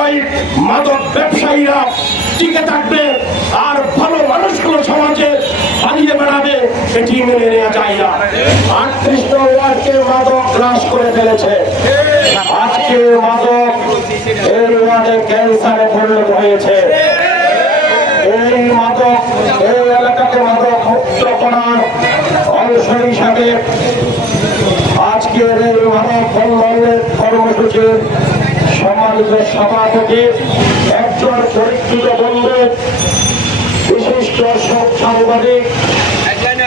ওই মাদক ব্যবসায়ীরা টিকে থাকবে আর ভালো মানুষগুলো সমাজে পালিয়ে বেড়াবে, এটি মেনে নেওয়া যায় না। 38 নং ওয়ার্ডকে মাদক গ্রাস করে ফেলেছে। আজকে মাদক এই ওয়ার্ডে ক্যান্সারে পরিণত হয়েছে। এই মাদক এই এলাকাকে মাদক মুক্ত করার অংশ হিসাবে আজকের এই মাদক বন্ধনের কর্মসূচির সম্মানিত সভাপতি, একজন পরিচিত বন্ধু, বিশিষ্ট সাংবাদিক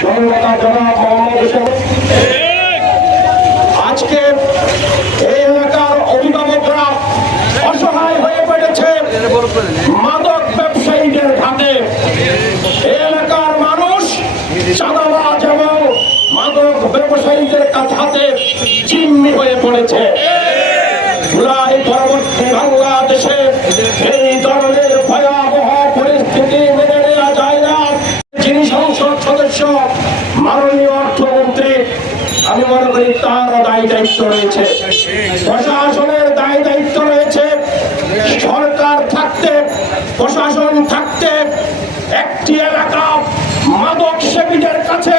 জনতা জনাব মোহাম্মদ হোসেন, আজকে এই এলাকার অভিভাবকরা অসহায় হয়ে পড়েছে মাদক ব্যবসায়ীদের হাতে। এই এলাকার মানুষ চাঁদাবাজ এবং মাদক ব্যবসায়ীদের হাতে জিম্মি হয়ে পড়েছে। জুলাই পরবর্তী বাংলাদেশে এই ধরনের ভয়াবহ পরিস্থিতি মেনে নেওয়া যায় না। যিনি সংসদ সদস্য মাননীয় অর্থমন্ত্রী, আমি মনে করি তারও দায়ী দায়িত্ব রয়েছে, প্রশাসনের দায়ী দায়িত্ব রয়েছে। সরকার থাকতে, প্রশাসন থাকতে একটি এলাকা মাদক সেবীদের কাছে,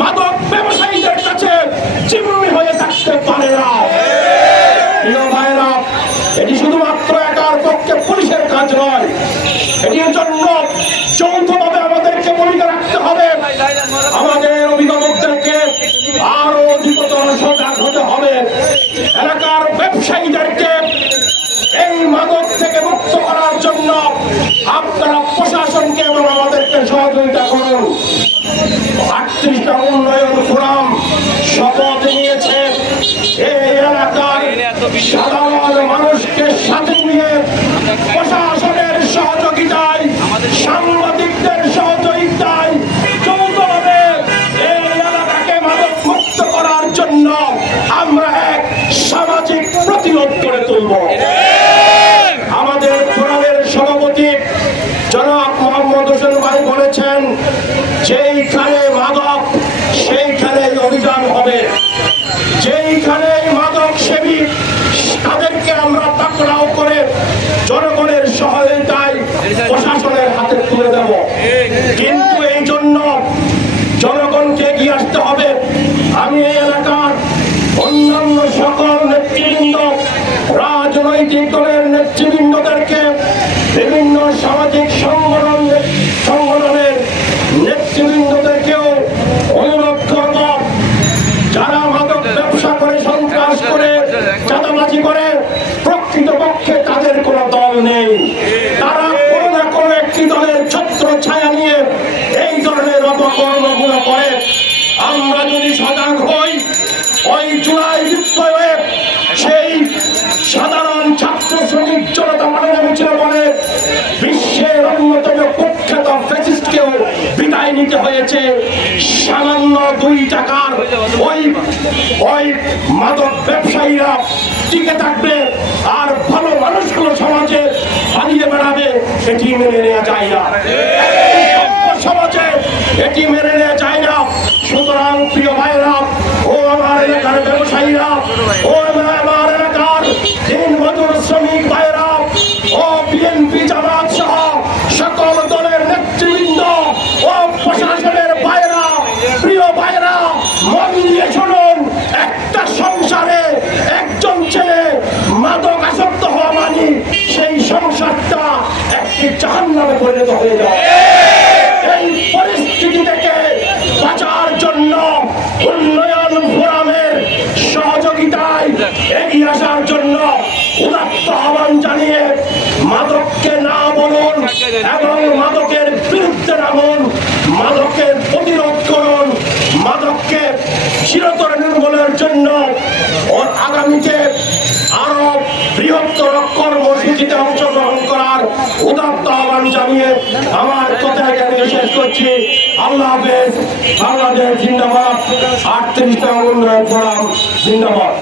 মাদক ব্যবসায়ীদের কাছে জিম্মি হয়ে থাকতে পারে না। প্রিয় ভাইরা, এটি শুধুমাত্র একার পক্ষে পুলিশের কাজ নয়, এটির জন্য যৌথভাবে আমাদেরকে ভূমিকা রাখতে হবে। আমাদের অভিভাবকদেরকে আরো অধিকতর সজাগ হতে হবে। এলাকার ব্যবসায়ীদেরকে এই মাদক থেকে মুক্ত করার জন্য আপনারা প্রশাসনকে এবং আমাদেরকে সহযোগিতা করুন। 38টা উন্নয়ন ফোরাম শপথ নিয়েছে এই এলাকার সাধারণ মানুষকে সাথে নিয়ে প্রশাসনের সহযোগিতায়, সাংবাদিকদের সহযোগিতায় যৌথভাবে এই এলাকাকে মাদক মুক্ত করার জন্য আমরা এক সামাজিক প্রতিরোধ করে তুলব। আমাদের ফোরামের সভাপতি জনাব মোহাম্মদ হোসেন ভাই বলেছেন, যেইখানে মাদক সেইখানে অভিযান হবে, যেইখানে মাদক সেবী তাদেরকে আমরা পাকড়াও করে জনগণের সহায়তায় প্রশাসনের হাতে তুলে দেব। কিন্তু এই জন্য জনগণকে এগিয়ে আসতে হবে। আমি এই এলাকার অন্যান্য সকল নেতৃবৃন্দ, রাজনৈতিক দলের নেতৃবৃন্দদেরকে, বিভিন্ন সামাজিক সংগঠনের নেতৃবৃন্দদেরকেও অনুরোধ করব, যারা মাদক ব্যবসা করে, সন্ত্রাস করে, চাঁদাবাজি করে, প্রকৃতপক্ষে তাদের কোনো দল নেই। তারা কোনো না কোনো একটি দলের ছত্র ছায়া নিয়ে এই ধরনের অপকর্মগুলো করে। আমরা যদি সজাগ হই, ওই জুলাই বিপ্লবে সেই সাধারণ ছাত্র শ্রমিক জনতা মানব মিছিল বলে বিশ্বের অন্যতম কুখ্যাত ফ্যাসিস্টকেও বিদায় নিতে হয়েছে সামান্য 2 টাকার। ওই মাদক ব্যবসায়ীরা টিকে থাকবে আর ভালো মানুষগুলো সমাজে পালিয়ে বেড়াবে, এটি মেনে নেওয়া যায় না। সমাজে এটি মেনে নেওয়া যায় না। সুতরাং প্রিয় ভাইরা, ও আমার এলাকার ব্যবসায়ীরা, ও আমার এলাকার দিনমজুর শ্রমিক ভাইরা, ও বিএনপি জামাত সহ সকল দলের নেতৃবৃন্দ, ও প্রশাসনের ভাইরা, প্রিয় ভাইরা, মন দিয়ে শুনুন। একটা সংসারে একজন ছেলে মাদক আসক্ত হওয়া মানে সেই সংসারটা একটি জাহান্নামে পরিণত হয়ে যায়। এই পরিস্থিতি থেকে বাঁচার জন্য উন্নয়ন ফোরামের সহযোগিতায় এগিয়ে আসার জন্য উদাত্ত আহ্বান জানিয়ে মাদককে না বলুন এবং মাদকের বিরুদ্ধে নামুন, মাদকের প্রতিরোধ করুন, মাদককে চিরতর নির্মূলের জন্য ওর আগামীতে আরো বৃহত্তর কর্মসূচিতে অংশগ্রহণ করার উদাত্ত আহ্বান জানিয়ে আমার কথা এখানে শেষ করছি। আল্লাহ হাফেজ। বাংলাদেশ জিন্দাবাদ। 38টা উন্নয়ন ফোরাম জিন্দাবাদ।